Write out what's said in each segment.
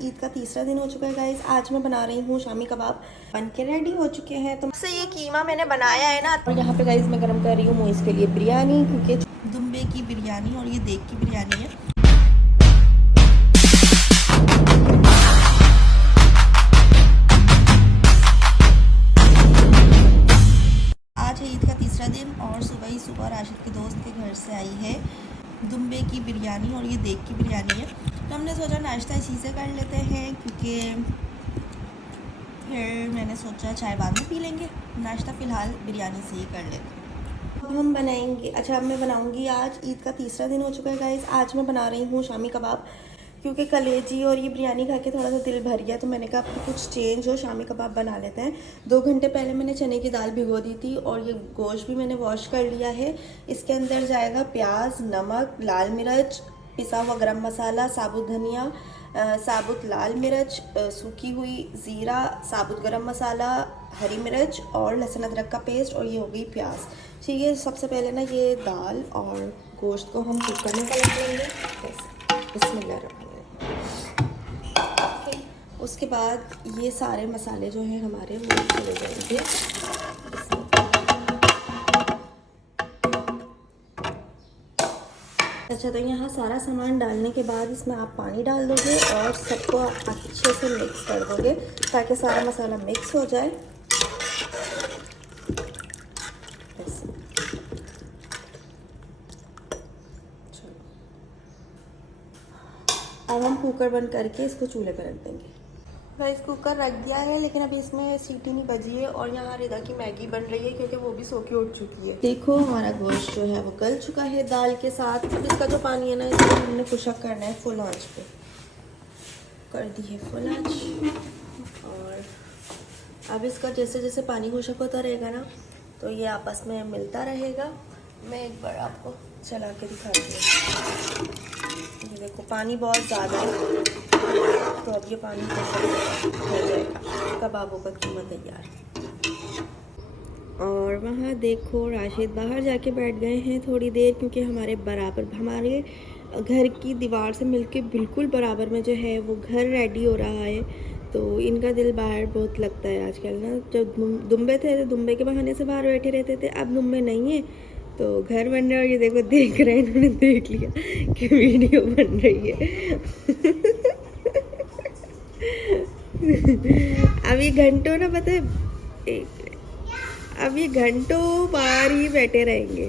ईद का तीसरा दिन हो चुका है गाइस। आज मैं बना रही हूँ शामी कबाब। बन के रेडी हो चुके हैं। तो से ये कीमा मैंने बनाया है ना, और यहाँ पे गाइस मैं गरम कर रही हूँ मोइस के लिए बिरयानी, क्योंकि दुम्बे की बिरयानी और ये देग की बिरयानी है। आज है ईद का तीसरा दिन और सुबह ही सुबह राशिद के दोस्त के घर से आई है दुम्बे की बिरयानी और ये देग की बिरयानी है। तो हमने सोचा नाश्ता इसी से कर लेते हैं, क्योंकि फिर मैंने सोचा चाय बाद में पी लेंगे, नाश्ता फ़िलहाल बिरयानी से ही कर लेते हैं। अब हम बनाएंगे, अब मैं बनाऊंगी। आज ईद का तीसरा दिन हो चुका है गाइस। आज मैं बना रही हूँ शामी कबाब, क्योंकि कलेजी और ये बिरयानी खा के थोड़ा सा दिल भर गया, तो मैंने कहा अब कुछ चेंज हो, शामी कबाब बना लेते हैं। 2 घंटे पहले मैंने चने की दाल भिगो दी थी और ये गोश्त भी मैंने वॉश कर लिया है। इसके अंदर जाएगा प्याज, नमक, लाल मिर्च, पिसा हुआ गरम मसाला, साबुत धनिया, साबुत लाल मिर्च, सूखी हुई ज़ीरा, साबुत गरम मसाला, हरी मिर्च और लहसुन अदरक का पेस्ट, और ये हो गई प्याज। ठीक है, सबसे पहले ना ये दाल और गोश्त को हम कुकर में पलट लेंगे। बिस्मिल्लाहिर्रहमानिर्रहीम। उसके बाद ये सारे मसाले जो हैं हमारे वो चले जाएंगे। अच्छा, तो यहाँ सारा सामान डालने के बाद इसमें आप पानी डाल दोगे और सबको अच्छे से मिक्स कर दोगे ताकि सारा मसाला मिक्स हो जाए। अब हम कुकर बंद करके इसको चूल्हे पर रख देंगे। राइस कुकर रख दिया है, लेकिन अभी इसमें सीटी नहीं बजी है और यहाँ रिदा की मैगी बन रही है, क्योंकि वो भी सो के उठ चुकी है। देखो हमारा गोश्त जो है वो गल चुका है दाल के साथ। अब इसका जो पानी है ना, इसको हमने खुशक करना है फुल आंच पे। कर दी है फुल आंच, और अब इसका जैसे जैसे पानी खुशक होता रहेगा ना, तो ये आपस में मिलता रहेगा। मैं एक बार आपको चला के दिखाती हूँ। ये देखो पानी बहुत ज़्यादा है, तो अब ये पानी हो जाएगा, कबाबों का कीमा तैयार। और वहाँ देखो राशिद बाहर जाके बैठ गए हैं थोड़ी देर, क्योंकि हमारे घर की दीवार से मिलके बिल्कुल बराबर में जो है वो घर रेडी हो रहा है। तो इनका दिल बाहर बहुत लगता है आजकल ना। जब दुम्बे थे तो दुम्बे के बहाने से बाहर बैठे रहते थे, अब दुम्बे नहीं है तो घर बन रहा है। और ये देखो देख रहे हैं, इन्होंने देख लिया कि वीडियो बन रही है। अब ये घंटों ना, पता है, अब ये घंटों बाहर ही बैठे रहेंगे,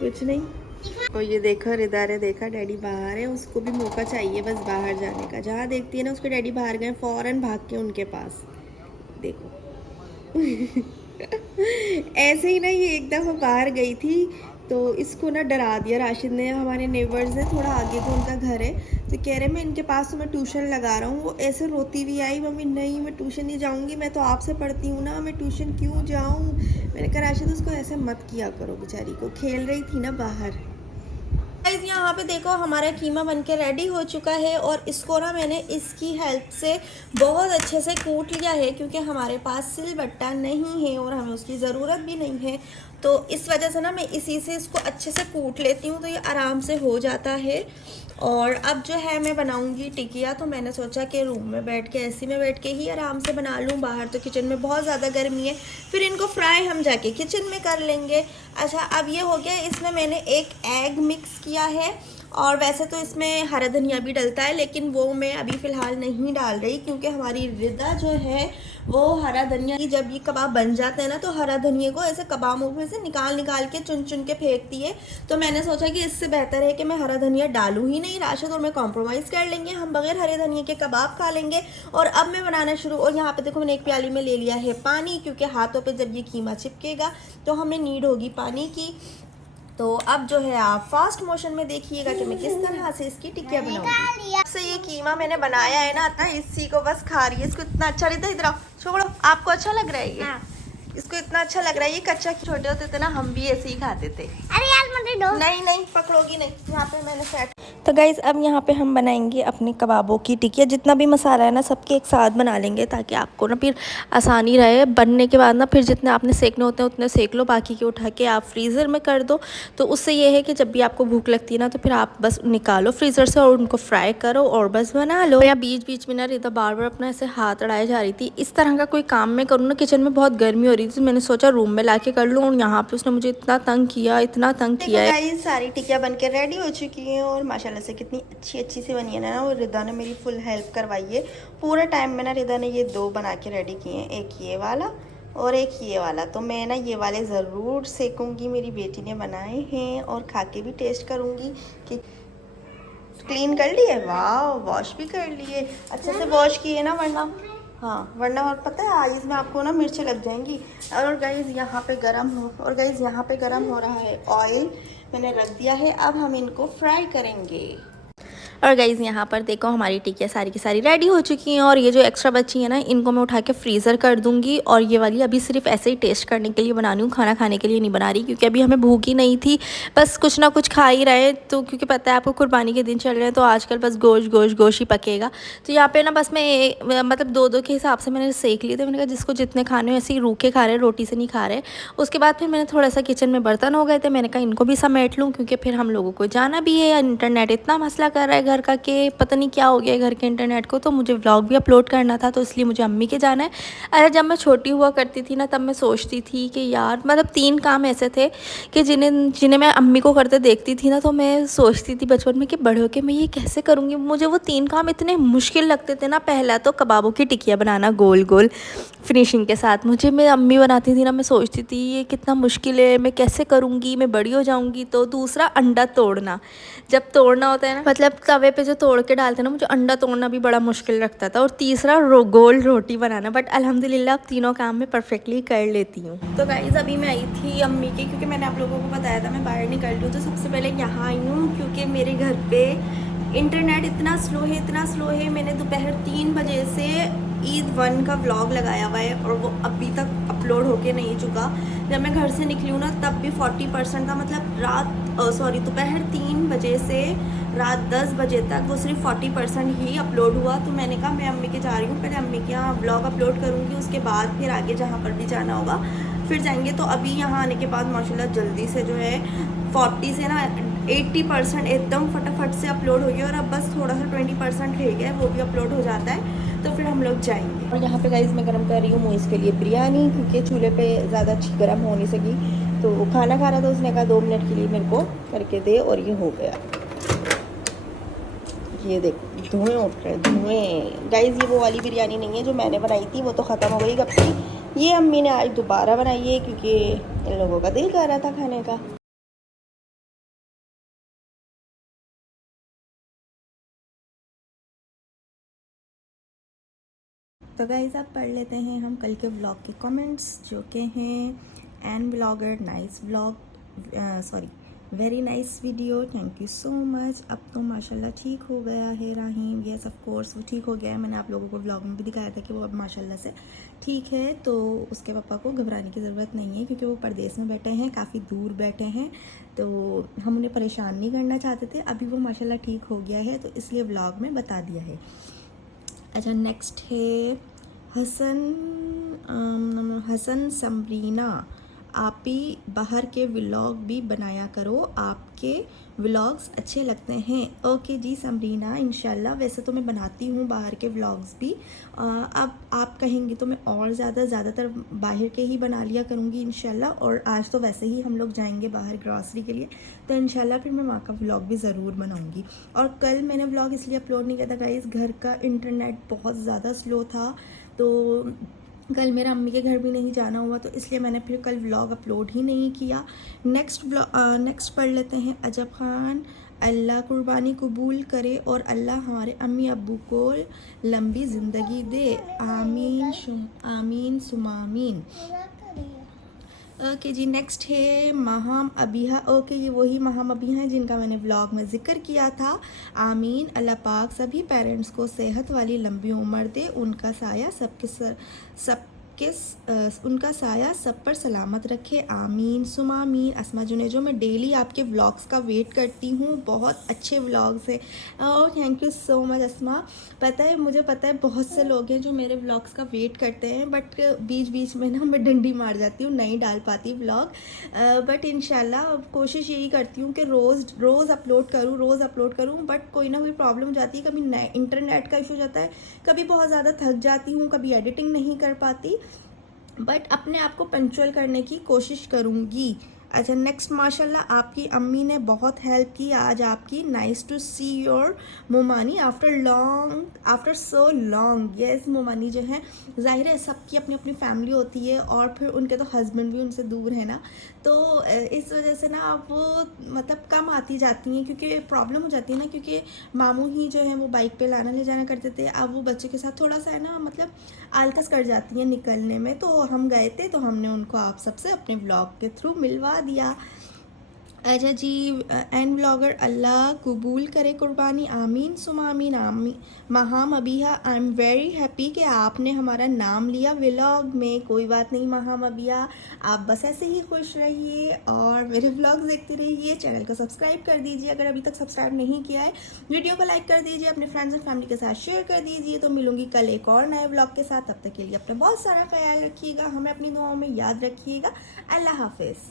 कुछ नहीं। और ये देखो रिदा ने देखा डैडी बाहर है, उसको भी मौका चाहिए बस बाहर जाने का। जहाँ देखती है ना उसके डैडी बाहर गए, फौरन भाग के उनके पास। देखो ऐसे ही ना, ये एक दफ़ा बाहर गई थी तो इसको ना डरा दिया राशिद ने। हमारे नेबर्स ने, थोड़ा आगे को उनका घर है, तो कह रहे मैं इनके पास तो मैं ट्यूशन लगा रहा हूँ। वो ऐसे रोती हुई आई, मम्मी नहीं मैं ट्यूशन नहीं जाऊँगी, मैं तो आपसे पढ़ती हूँ ना, मैं ट्यूशन क्यों जाऊँ। मैंने कहा राशिद उसको ऐसे मत किया करो, बेचारी को खेल रही थी ना बाहर। गाइस यहाँ पे देखो हमारा कीमा बनके रेडी हो चुका है, और इसको ना मैंने इसकी हेल्प से बहुत अच्छे से कूट लिया है, क्योंकि हमारे पास सिलबट्टा नहीं है और हमें उसकी ज़रूरत भी नहीं है। तो इस वजह से ना मैं इसी से इसको अच्छे से कूट लेती हूँ, तो ये आराम से हो जाता है। और अब जो है मैं बनाऊंगी टिकिया, तो मैंने सोचा कि रूम में बैठ के, एसी में बैठ के ही आराम से बना लूँ। बाहर तो किचन में बहुत ज़्यादा गर्मी है, फिर इनको फ्राई हम जाके किचन में कर लेंगे। अच्छा, अब ये हो गया। इसमें मैंने एक एग मिक्स किया है, और वैसे तो इसमें हरा धनिया भी डलता है, लेकिन वो मैं अभी फ़िलहाल नहीं डाल रही, क्योंकि हमारी रिदा जो है वो हरा धनिया की, जब ये कबाब बन जाते हैं ना, तो हरा धनिया को ऐसे कबाबों में से निकाल के चुन चुन के फेंकती है। तो मैंने सोचा कि इससे बेहतर है कि मैं हरा धनिया डालूँ ही नहीं। राशिद और मैं कॉम्प्रोमाइज़ कर लेंगे, हम बगैर हरे धनिया के कबाब खा लेंगे। और अब मैं बनाना शुरू। और यहाँ पे देखो मैंने एक प्याली में ले लिया है पानी, क्योंकि हाथों पे जब ये कीमा चिपकेगा तो हमें नीड होगी पानी की। तो अब जो है आप फास्ट मोशन में देखिएगा कि मैं किस तरह से इसकी टिक्किया बनाऊंगी। से ये कीमा मैंने बनाया है ना, इसी को बस खा रही है। इसको इतना अच्छा रहता है। इधर आओ, छोड़ो, आपको अच्छा लग रहा है ये? इसको इतना अच्छा लग रहा है। ये कच्चा छोटे होते थे ना, हम भी ऐसे ही खाते थे। अरे यार मुझे दो। नहीं नहीं पकड़ोगी नहीं। यहाँ पे मैंने सेट। तो गाइज़ अब यहाँ पे हम बनाएंगे अपने कबाबों की टिक्कियाँ। जितना भी मसाला है ना सबके एक साथ बना लेंगे, ताकि आपको ना फिर आसानी रहे। बनने के बाद ना फिर जितने आपने सेकने होते हैं उतने सेक लो, बाकी के उठा के आप फ्रीज़र में कर दो। तो उससे ये है कि जब भी आपको भूख लगती है ना, तो फिर आप बस निकालो फ्रीज़र से और उनको फ्राई करो और बस बना लो। या बीच बीच में ना रिदा बार बार अपना ऐसे हाथ अड़ाए जा रही थी। इस तरह का कोई काम मैं करूँ ना किचन में, बहुत गर्मी हो रही थी, तो मैंने सोचा रूम में ला के कर लूँ। और यहाँ पे उसने मुझे इतना तंग किया, इतना तंग किया है। सारी टिक्कियाँ बन के रेडी हो चुकी हैं और माशाल्लाह से कितनी अच्छी सी बनी है ना। और रिदा ने मेरी फुल हेल्प करवाई है। पूरे टाइम में ना रिदा ने ये दो बना के रेडी किए हैं, एक ये वाला और एक ये वाला। तो मैं ना ये वाले ज़रूर सेकूंगी, मेरी बेटी ने बनाए हैं, और खा के भी टेस्ट करूँगी कि क्लीन कर लिए। वाह, वॉश भी कर लिए, अच्छे से वॉश किए ना, वरना हाँ वरना और पता है आइज़ में आपको ना मिर्चें लग जाएंगी। और गाइज़ यहाँ पे गरम हो रहा है ऑयल, मैंने रख दिया है। अब हम इनको फ्राई करेंगे। और गाइज़ यहाँ पर देखो हमारी टिक्कियाँ सारी की सारी रेडी हो चुकी हैं। और ये जो एक्स्ट्रा बची है ना, इनको मैं उठा के फ्रीज़र कर दूँगी। और ये वाली अभी सिर्फ ऐसे ही टेस्ट करने के लिए बना रही हूँ, खाना खाने के लिए नहीं बना रही, क्योंकि अभी हमें भूख ही नहीं थी। बस कुछ ना कुछ खा ही रहे, तो क्योंकि पता है आपको कुर्बानी के दिन चल रहे हैं, तो आजकल बस गोश्त ही पकेगा। तो यहाँ पर ना बस मैं मतलब दो के हिसाब से मैंने सेक लिए थे। मैंने कहा जिसको जितने खाने हो ऐसे ही रूखे खा रहे, रोटी से नहीं खा रहे। उसके बाद फिर मैंने थोड़ा सा किचन में बर्तन हो गए थे, मैंने कहा इनको भी समेट लूँ, क्योंकि फिर हम लोगों को जाना भी है। इंटरनेट इतना मसला कर रहा है घर का कि पता नहीं क्या हो गया घर के इंटरनेट को। तो मुझे व्लॉग भी अपलोड करना था, तो इसलिए मुझे अम्मी के जाना है। अरे जब मैं छोटी हुआ करती थी ना, तब मैं सोचती थी कि यार मतलब 3 काम ऐसे थे कि जिन्हें मैं अम्मी को करते देखती थी ना, तो मैं सोचती थी बचपन में कि बड़े होके मैं ये कैसे करूँगी। मुझे वो 3 काम इतने मुश्किल लगते थे ना। पहला तो कबाबों की टिक्कियाँ बनाना गोल गोल फिनिशिंग के साथ, मुझे मैं अम्मी बनाती थी ना, मैं सोचती थी ये कितना मुश्किल है, मैं कैसे करूँगी, मैं बड़ी हो जाऊँगी तो। दूसरा अंडा तोड़ना, जब तोड़ना होता है ना, मतलब तवे पे जो तोड़ के डालते हैं ना, मुझे अंडा तोड़ना भी बड़ा मुश्किल लगता था। और तीसरा गोल रोटी बनाना। बट अल्हम्दुलिल्लाह अब तीनों काम मैं परफेक्टली कर लेती हूँ। तो गाइज़ अभी मैं आई थी अम्मी के, क्योंकि मैंने आप लोगों को बताया था मैं बाहर निकल रही हूँ। तो सबसे पहले यहाँ आई हूँ, क्योंकि मेरे घर पे इंटरनेट इतना स्लो है। मैंने दोपहर 3 बजे से ईद 1 का व्लॉग लगाया हुआ है, और वो अभी तक अपलोड होके नहीं चुका। जब मैं घर से निकली हूँ ना, तब भी 40% था। मतलब दोपहर 3 बजे से रात 10 बजे तक वो सिर्फ 40% ही अपलोड हुआ। तो मैंने कहा मैं अम्मी के जा रही हूँ, पहले अम्मी के यहाँ व्लॉग अपलोड करूँगी, उसके बाद फिर आगे जहाँ पर भी जाना होगा फिर जाएंगे। तो अभी यहाँ आने के बाद माशाल्लाह जल्दी से जो है 40 से ना 80% एकदम फटाफट से अपलोड हो गया। और अब बस थोड़ा सा 20% रह गया है, वो भी अपलोड हो जाता है, तो फिर हम लोग जाएंगे। और यहाँ पे गाइस मैं गर्म कर रही हूँ मोइस के लिए बिरयानी, क्योंकि चूल्हे पे ज़्यादा अच्छी गर्म हो नहीं सकी। तो खाना खा रहा था, उसने कहा 2 मिनट के लिए मेरे को करके दे, और ये हो गया। ये देखो धुएँ उठ रहे, धुएँ। गाइस ये वो वाली बिरयानी नहीं है जो मैंने बनाई थी, वो तो ख़त्म हो गई कब की। ये अम्मी ने आज दोबारा बनाई है, क्योंकि इन लोगों का दिल कर रहा था खाने का। तो गाइस आप पढ़ लेते हैं हम कल के व्लॉग के कमेंट्स, जो के हैं and blogger nice vlog very nice video, thank you so much. अब तो माशाल्लाह ठीक हो गया है राहीम। यस ऑफ कोर्स वो ठीक हो गया है। मैंने आप लोगों को व्लॉग में भी दिखाया था कि वो अब माशाल्लाह से ठीक है। तो उसके पापा को घबराने की ज़रूरत नहीं है, क्योंकि वो परदेश में बैठे हैं, काफ़ी दूर बैठे हैं, तो हम उन्हें परेशान नहीं करना चाहते थे। अभी वो माशाल्लाह ठीक हो गया है, तो इसलिए व्लॉग में बता दिया है। अच्छा नेक्स्ट है हसन समरीना, आप ही बाहर के व्लॉग भी बनाया करो, आपके व्लॉग्स अच्छे लगते हैं। ओके जी समरीना, इंशाल्लाह। वैसे तो मैं बनाती हूँ बाहर के व्लॉग्स भी, अब आप कहेंगे तो मैं और ज़्यादातर बाहर के ही बना लिया करूँगी इंशाल्लाह। और आज तो वैसे ही हम लोग जाएंगे बाहर ग्रॉसरी के लिए, तो इंशाल्लाह फिर मैं वहाँ का व्लॉग भी ज़रूर बनाऊँगी। और कल मैंने व्लॉग इसलिए अपलोड नहीं किया था गाइस, घर का इंटरनेट बहुत ज़्यादा स्लो था, तो कल मेरा अम्मी के घर भी नहीं जाना हुआ, तो इसलिए मैंने फिर कल व्लॉग अपलोड ही नहीं किया। नेक्स्ट पढ़ लेते हैं अजब खान, अल्लाह कुर्बानी कबूल करे और अल्लाह हमारे अम्मी अब्बू को लंबी ज़िंदगी दे, आमीन सुमामीन। ओके जी नेक्स्ट है महाम अबिहा। ओके ये वही महाम अबिहा हैं जिनका मैंने व्लॉग में ज़िक्र किया था। आमीन, अल्लाह पाक सभी पेरेंट्स को सेहत वाली लंबी उम्र दे, उनका साया सबके उनका साया सब पर सलामत रखे, आमीन सुमा आमीन। अस्मा जुनेजो, मैं डेली आपके व्लॉग्स का वेट करती हूँ, बहुत अच्छे व्लॉग्स हैं। Oh thank you so much Asma. पता है, मुझे पता है बहुत से लोग हैं जो मेरे व्लॉग्स का वेट करते हैं, बट बीच बीच में ना मैं डंडी मार जाती हूँ, नहीं डाल पाती व्लॉग। बट इंशाल्लाह कोशिश यही करती हूँ कि रोज़ अपलोड करूँ, बट कोई ना कोई प्रॉब्लम हो जाती है। कभी इंटरनेट का इशू हो जाता है, कभी बहुत ज़्यादा थक जाती हूँ, कभी एडिटिंग नहीं कर पाती, बट अपने आप को पंक्चुअल करने की कोशिश करूँगी। अच्छा नेक्स्ट, माशाल्लाह आपकी अम्मी ने बहुत हेल्प की आज आपकी। नाइस टू सी योर मोमानी आफ्टर सो लॉन्ग। यस मोमानी जो है, जाहिर है सबकी अपनी अपनी फैमिली होती है, और फिर उनके तो हस्बैंड भी उनसे दूर है ना, तो इस वजह से ना अब वो मतलब कम आती जाती हैं, क्योंकि प्रॉब्लम हो जाती है ना, क्योंकि मामू ही जो है वो बाइक पे लाना ले जाना करते थे। अब वो बच्चे के साथ थोड़ा सा है ना, मतलब आलकस कर जाती हैं निकलने में, तो हम गए थे तो हमने उनको आप सबसे अपने ब्लॉग के थ्रू मिलवा दिया। अच्छा जी, एंड ब्लॉगर अल्लाह कबूल करे कुर्बानी, आमीन सुमा आमीन आमीन। महाम अबिया, आई एम वेरी हैप्पी कि आपने हमारा नाम लिया व्लॉग में। कोई बात नहीं महाम अबिया, आप बस ऐसे ही खुश रहिए और मेरे व्लॉग्स देखते रहिए। चैनल को सब्सक्राइब कर दीजिए अगर अभी तक सब्सक्राइब नहीं किया है, वीडियो को लाइक कर दीजिए, अपने फ्रेंड्स एंड फैमिली के साथ शेयर कर दीजिए। तो मिलूंगी कल एक और नए व्लॉग के साथ, तब तक के लिए अपना बहुत सारा ख्याल रखिएगा, हमें अपनी दुआओं में याद रखिएगा। अल्लाह हाफिज़।